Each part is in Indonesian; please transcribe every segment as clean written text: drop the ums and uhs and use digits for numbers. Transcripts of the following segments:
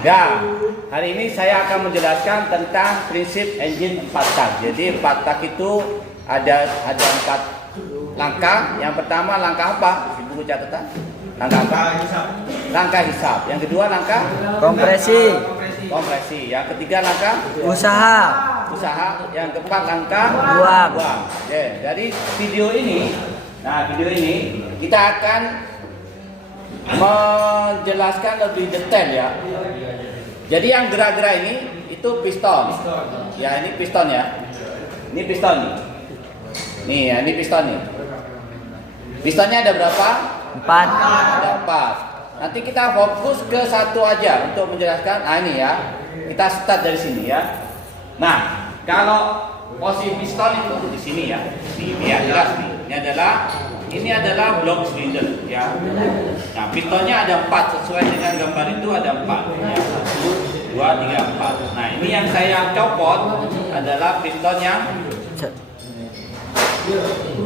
Ya, hari ini saya akan menjelaskan tentang prinsip engine 4 tak. Jadi 4 tak itu ada 4 langkah. Yang pertama langkah apa? Di buku catatan. Langkah apa? Langkah hisap. Yang kedua langkah kompresi. Kompresi. Yang ketiga langkah Usaha. Yang keempat langkah Buang. Oke, dari video ini, kita akan menjelaskan lebih detail ya. Jadi yang gerak-gerak ini itu piston. Ya, ini piston ya. Ini piston nih. Nih, ya, ini piston nih. Pistonnya ada berapa? 4. Ada 4. Nanti kita fokus ke satu aja untuk menjelaskan. Nah, ini ya. Kita start dari sini ya. Nah, kalau posisi piston itu di sini ya. Biar jelas nih. Ini adalah blok silinder ya. Nah, pistonnya ada 4 sesuai dengan gambar itu ada 4 ya. 1, 2, 3, 4. Nah, ini yang saya copot adalah piston yang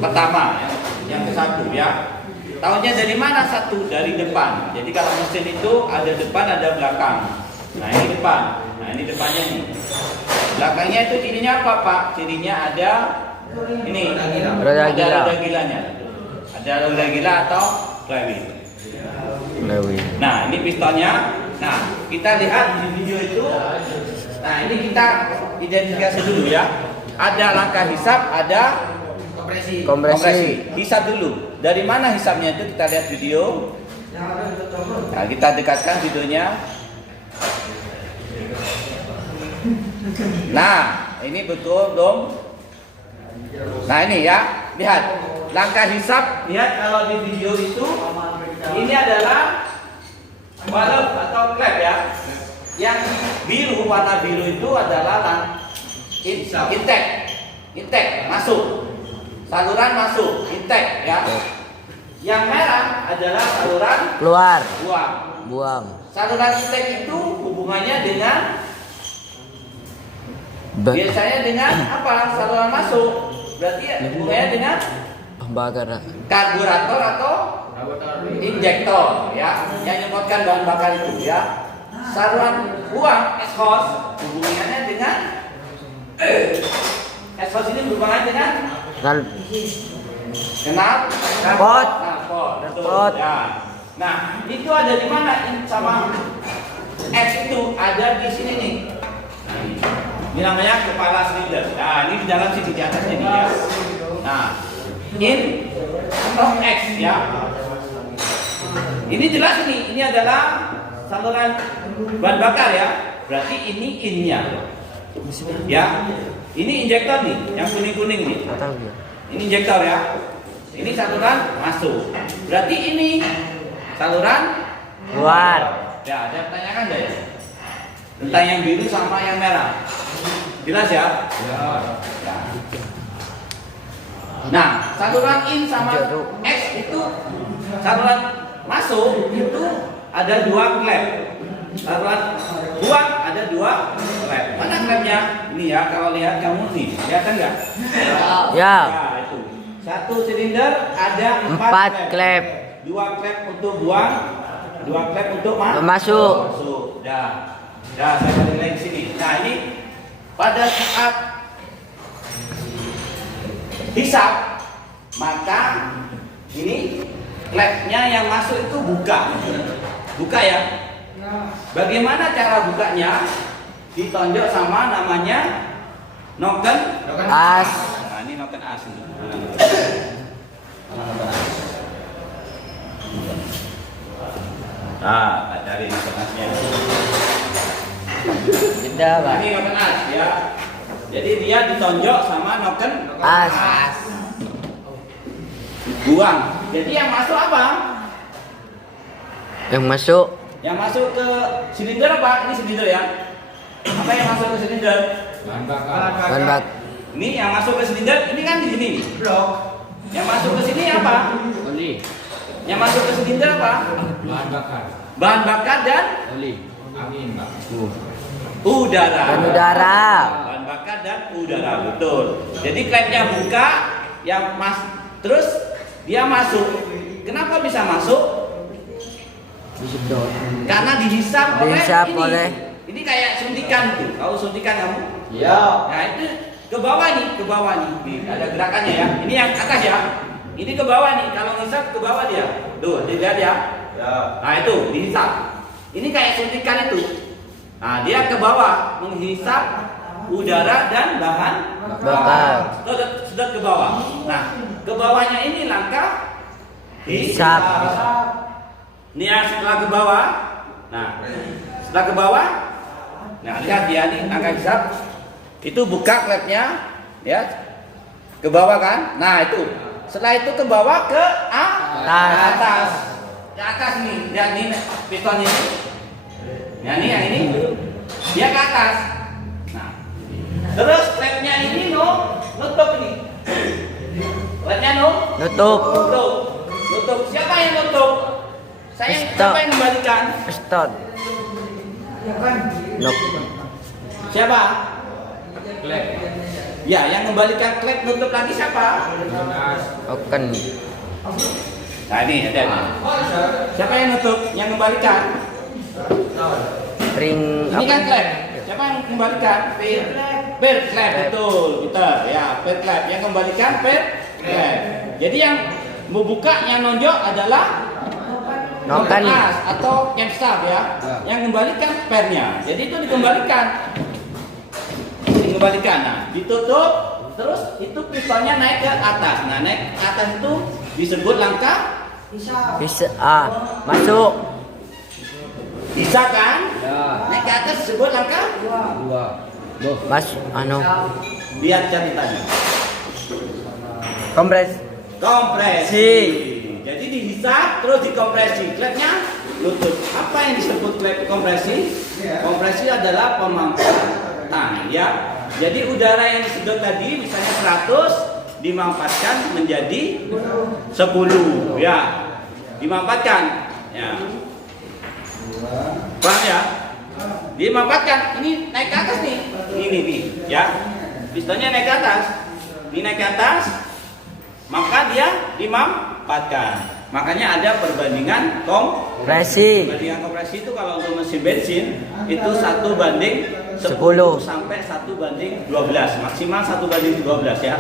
pertama ya. Yang ke-1 ya. Tahunya dari mana? 1 dari depan. Jadi kalau mesin itu ada depan ada belakang. Nah, ini depan. Nah, ini depannya nih. Belakangnya itu cirinya apa, Pak? Cirinya ada ini. Roda gila. Ada roda gilanya. Ada roda gila atau flywheel. Nah, ini pistonnya. Nah, kita lihat di video itu. Nah, ini kita identifikasi dulu ya. Ada langkah hisap, ada kompresi. Hisap dulu. Dari mana hisapnya itu kita lihat video. Nah, kita dekatkan videonya. Nah, ini betul dong. Nah, ini ya. Lihat. Langkah hisap, lihat kalau di video itu ini adalah valve atau klep ya. Yang biru, warna biru itu adalah intake masuk. Saluran masuk, intake ya. Yang merah adalah saluran Keluar. buang. Saluran intake itu hubungannya dengan biasanya dengan apa? Saluran masuk. Berarti ya, hubungannya dengan karburator atau injektor ya, yang nyemprotkan bahan bakar itu ya. Saluran buang exhaust hubungannya dengan exhaust ini hubungannya dengan pot. Betul ya. Nah, itu ada di mana? Sama X itu ada di sini nih. Ini namanya kepala silinder. Nah, ini di dalam sini di atasnya nih ya. Nah, in atau X ya. Ini jelas ini adalah saluran bahan bakar ya. Berarti ini innya. Ya. Ini injektor nih, yang kuning-kuning nih. Ini injektor ya. Ini saluran masuk. Berarti ini saluran Keluar. Ya, ada pertanyaan enggak ya? Tentang yang biru sama yang merah. Jelas ya? Ya. Nah, saluran in sama X itu saluran masuk itu ada 2 klep. Saluran buang ada 2 klep. Mana klepnya? Ini ya, kalau lihat kamu nih, kelihatan nggak? Ya. Nah, itu. Satu silinder ada 4 klep. 2 klep untuk buang, 2 klep untuk masuk. Dah, saya balik lagi sini. Nah, ini pada saat hisap, maka ini klepnya yang masuk itu buka ya. Bagaimana cara bukanya? Ditonjok sama namanya noken As. Nah, ini noken as. Nah, cari noken asnya. Beda, Pak. Ini noken as ya. Jadi dia ditonjok sama noken As. Buang. Jadi yang masuk apa? Yang masuk ke silinder apa? Ini silinder ya. Apa yang masuk ke silinder? Bahan bakar. Ini yang masuk ke silinder, ini kan di sini nih. Yang masuk ke sini apa? Oli. Yang masuk ke silinder apa? Bahan bakar. Bahan bakar dan Oli. Angin, Pak. udara. Bahan bakar dan udara, betul. Jadi klepnya buka, terus dia masuk. Kenapa bisa masuk? Karena dihisap Dihisap ini. oleh. Ini kayak suntikan tuh. Tahu suntikan kamu? Iya. Nah itu ke bawah nih, ke bawah nih. Nih, ada gerakannya ya. Ini yang atas ya. Ini ke bawah nih. Kalau ngisap ke bawah dia. Tuh, dilihat ya. Ya. Nah itu dihisap. Ini kayak suntikan itu. Nah dia ke bawah menghisap udara dan bahan Bakar. Sedot ke bawah. Nah ke bawahnya ini langkah Hisap. Ini ya setelah ke bawah. Nah setelah ke bawah. Nah lihat ya nih langkah hisap. Itu buka klepnya ya ke bawah kan. Nah itu setelah itu ke bawah ke atas. Ke atas nih. Lihat nih piston ini. Ya nih yang ini dia ke atas. Nah, terus klepnya ini nutup ini. Klepnya Nutup. nutup. Siapa yang nutup? Siapa yang kembalikan? Piston. Nuk. Siapa? Klep. Ya, yang kembalikan klep nutup lagi siapa? Panas. Oken. Nah ini ada nih. Siapa yang nutup? Yang kembalikan? Ring. Ini kan klep. Siapa yang kembalikan? Per klep betul, Peter. Ya, per klep. Yang kembalikan per klep. Jadi yang membuka yang nonjok adalah Noken. nokas atau camshaft ya. Yang kembalikan pernya. Jadi itu dikembalikan. Dikembalikan. Nah, ditutup terus itu pistonnya naik ke atas. Nah, naik ke atas itu disebut langkah Bisa. Masuk. bisa kan? Ya. Naik ke atas disebut langkah Dua. Loh. Mas. Anu. lihat catatannya. Kompresi. Jadi dihisap terus dikompresi. Klepnya lutut. Apa yang disebut klep kompresi? Kompresi adalah pemampatan ya. Jadi udara yang disedot tadi misalnya 100 dimampatkan menjadi 10 ya. Dimampatkan ya. Paham ya? Dimampatkan. Ini naik ke atas nih. Ini nih ya. Pistonnya naik ke atas. Ini naik ke atas. Maka dia dimampatkan. Makanya ada perbandingan Kompresi. Perbandingan kompresi itu kalau untuk mesin bensin itu 1:10 sampai 1:12, maksimal 1:12 ya.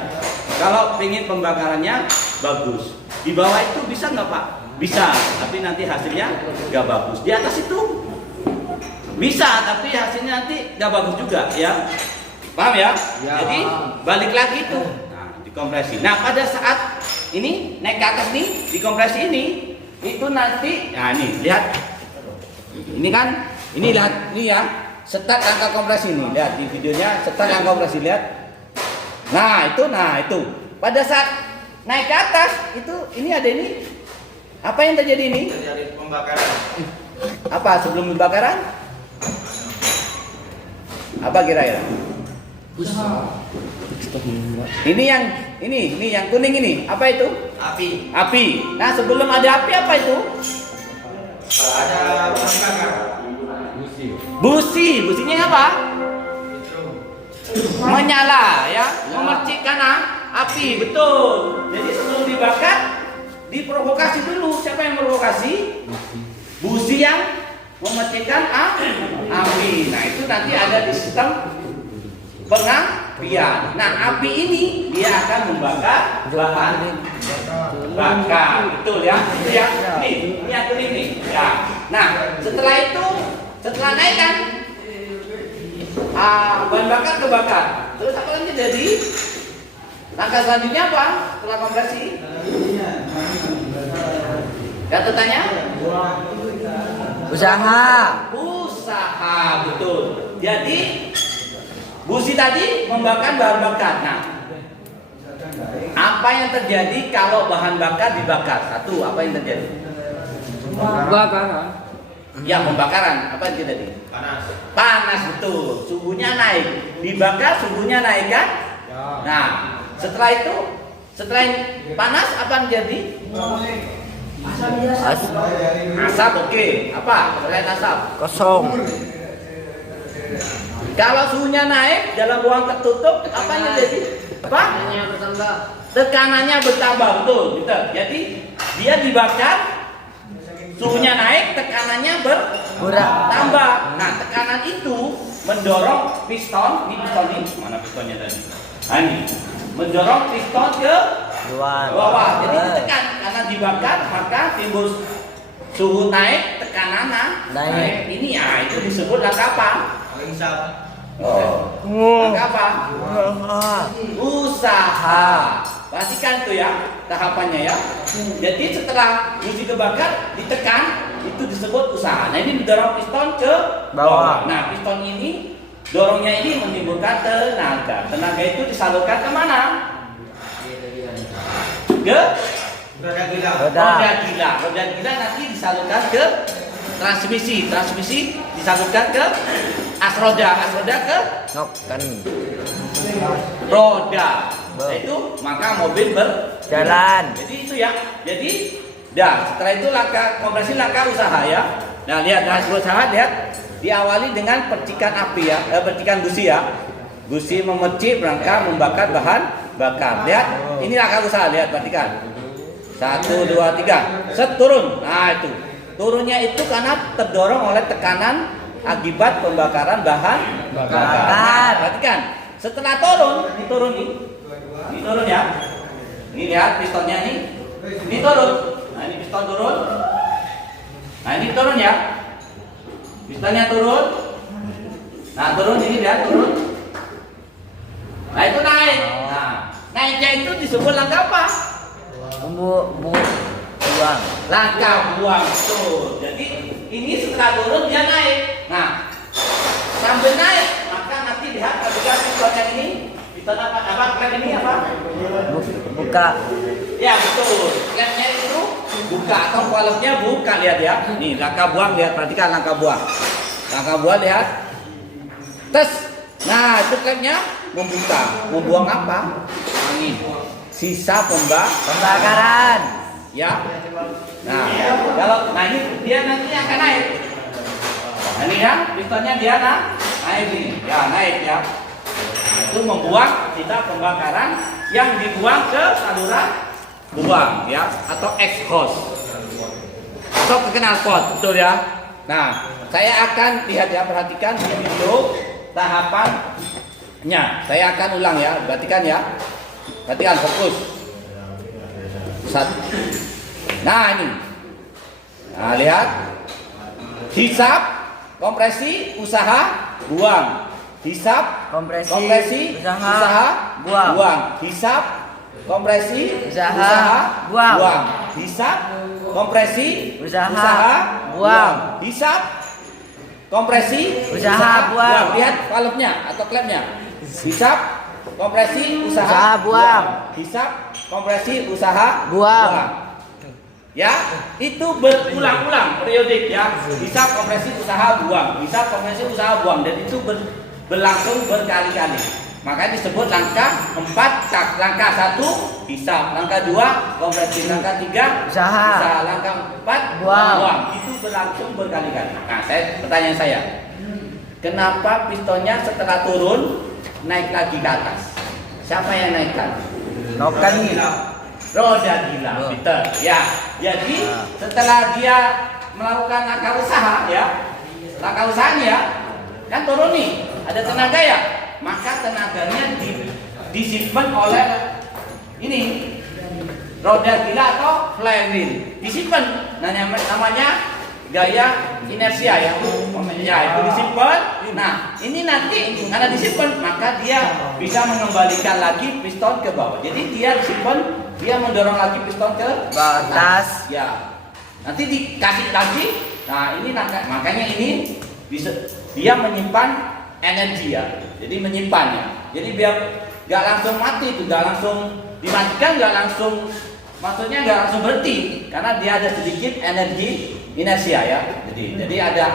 Kalau ingin pembakarannya bagus, di bawah itu bisa nggak Pak? Bisa, tapi nanti hasilnya nggak bagus. Di atas itu bisa, tapi hasilnya nanti nggak bagus juga ya. Paham ya? Ya. Jadi balik lagi itu, nah, dikompresi. Nah pada saat ini naik ke atas nih, dikompresi ini, itu nanti, nah ini lihat, ini kan, ini lihat, ini ya, start angka kompresi ini, lihat di videonya, start angka kompresi lihat. Nah itu, pada saat naik ke atas itu, ini ada ini, apa yang terjadi ini? Terjadi pembakaran. Apa sebelum pembakaran? Apa kira-kira? Ini yang kuning ini, apa itu? Api. Nah sebelum ada api apa itu? Ada pembakaran. Busi. Businya apa? Menyala ya, memercikkan api, betul. Jadi sebelum dibakar, diprovokasi dulu. Siapa yang provokasi? Busi yang memercikkan api. Nah itu nanti ada di sistem pengapian. Nah api ini dia akan membakar bahan bakar, betul ya? Itu ya. Ini yang kuning nih. Ya. Nah setelah itu, setelah naik kan, bahan bakar kebakar. Terus apa lagi jadi? Langkah selanjutnya apa? Setelah kompresi? Catatannya? Usaha, betul. Jadi busi tadi membakar bahan bakar. Nah, apa yang terjadi kalau bahan bakar dibakar? Satu, apa yang terjadi? Pembakaran. Ya, pembakaran. Apa yang terjadi? Panas, betul. Suhunya naik. Dibakar, suhunya naik kan? Ya. Nah, setelah itu, setelah panas, apa yang terjadi? Asap, oke. Apa? Selain asap? Kosong. Kalau suhunya naik dalam ruang tertutup, apa yang terjadi? Apa? Tekanannya bertambah, betul. Jadi dia dibakar suhunya naik, tekanannya bertambah. Nah, tekanan itu mendorong piston, ini piston ini, mana pistonnya tadi? Nah, ini mendorong piston ke bawah. Jadi ditekan karena dibakar maka timbul suhu naik, tekanan naik. Ini ya itu disebut langkah apa? Langkah apa? Usaha. Perhatikan tuh ya tahapannya ya. Jadi setelah busi kebakar ditekan itu disebut usaha. Nah ini mendorong piston ke bawah. Nah piston ini dorongnya ini menimbulkan tenaga. Tenaga itu disalurkan ke mana? Ke roda gila. Roda gila nanti disalurkan ke transmisi. Transmisi disalurkan ke as roda ke noken roda. Itu maka mobil berjalan. Jadi itu ya. Jadi setelah itu langkah kompresi, langkah usaha ya. Nah lihat usaha, lihat diawali dengan percikan api ya, percikan busi ya. Busi memercik rangka membakar bahan bakar. Lihat ini langkah usaha, lihat perhatikan. 1, 2, 3, set turun. Nah itu turunnya itu karena terdorong oleh tekanan akibat pembakaran bahan bakar. Nah, perhatikan setelah turun, ini turun ya. Ini lihat pistonnya ini turun. Nah ini piston turun. Nah ini turun ya. Pistonnya turun. Nah turun ini lihat turun. Nah itu naik. Nah naiknya itu disebut langkah apa? Buang. Langkah buang tuh. Jadi ini setelah turun dia naik. Nah sambil naik maka nanti lihat ketika pistonnya ini. Piston apa? Klep ini apa? Buka. Ya betul. Klepnya itu buka atau valve-nya buka, lihat ya. Nih langkah buang, lihat perhatikan langkah buang. Langkah buang lihat. Tes. Nah itu klepnya membuka. Membuang apa? Angin. Sisa pembakaran. Ya. Nah kalau ini dia nanti akan naik. Nah, ini ya pistonnya dia naik ini. Ya naik ya. Nah, itu membuang sisa pembakaran yang dibuang ke saluran buang ya atau exhaust atau ke knalpot, betul ya. Nah saya akan lihat ya, perhatikan video tahapannya. Saya akan ulang ya, perhatikan ya, perhatikan fokus. Nah ini, nah lihat, hisap, kompresi, usaha, buang. Hisap, kompresi, usaha, buang. Hisap, kompresi, usaha, buang. Hisap, kompresi, usaha, buang. Hisap, kompresi, usaha, buang. Lihat valve-nya atau klepnya. Hisap, kompresi, usaha, buang. Hisap, kompresi, usaha, buang. Ya, itu berulang-ulang, periodik ya. Hisap, kompresi, usaha, buang. Hisap, kompresi, usaha, buang. Dan itu berlangsung berkali-kali. Makanya disebut langkah 4. Langkah 1 hisap, langkah 2 kompresi, langkah 3 usaha, langkah 4 buang. Itu berlangsung berkali-kali. Nah, pertanyaan saya, kenapa pistonnya setelah turun naik lagi ke atas? Siapa yang naikkan? Noken. Roda gila, Peter. Ya, jadi setelah dia melakukan langkah usaha ya, langkah usahanya kan turun nih, ada tenaga ya, maka tenaganya disimpan oleh ini roda gila atau flywheel, disimpan. Nah, namanya gaya inersia ya, itu disimpan. Nah, ini nanti karena disimpan maka dia bisa mengembalikan lagi piston ke bawah. Jadi dia disimpan, dia mendorong lagi piston ke atas. Ya, nanti dikasih lagi. Nah, ini makanya ini bisa dia menyimpan energi ya. Jadi menyimpannya. Jadi biar nggak langsung mati itu, nggak langsung dimatikan, nggak langsung, maksudnya nggak langsung berhenti karena dia ada sedikit energi inersia ya. Jadi ada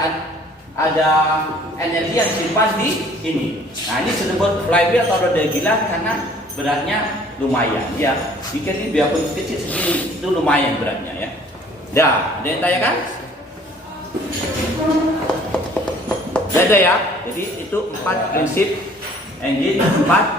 energi yang disimpan di sini. Nah ini disebut flywheel atau roda gila karena beratnya lumayan ya. Bikin ini biarpun kecil segini itu lumayan beratnya ya. Dah, ada yang tanyakan? Ada ya. Jadi itu 4 prinsip engine, 4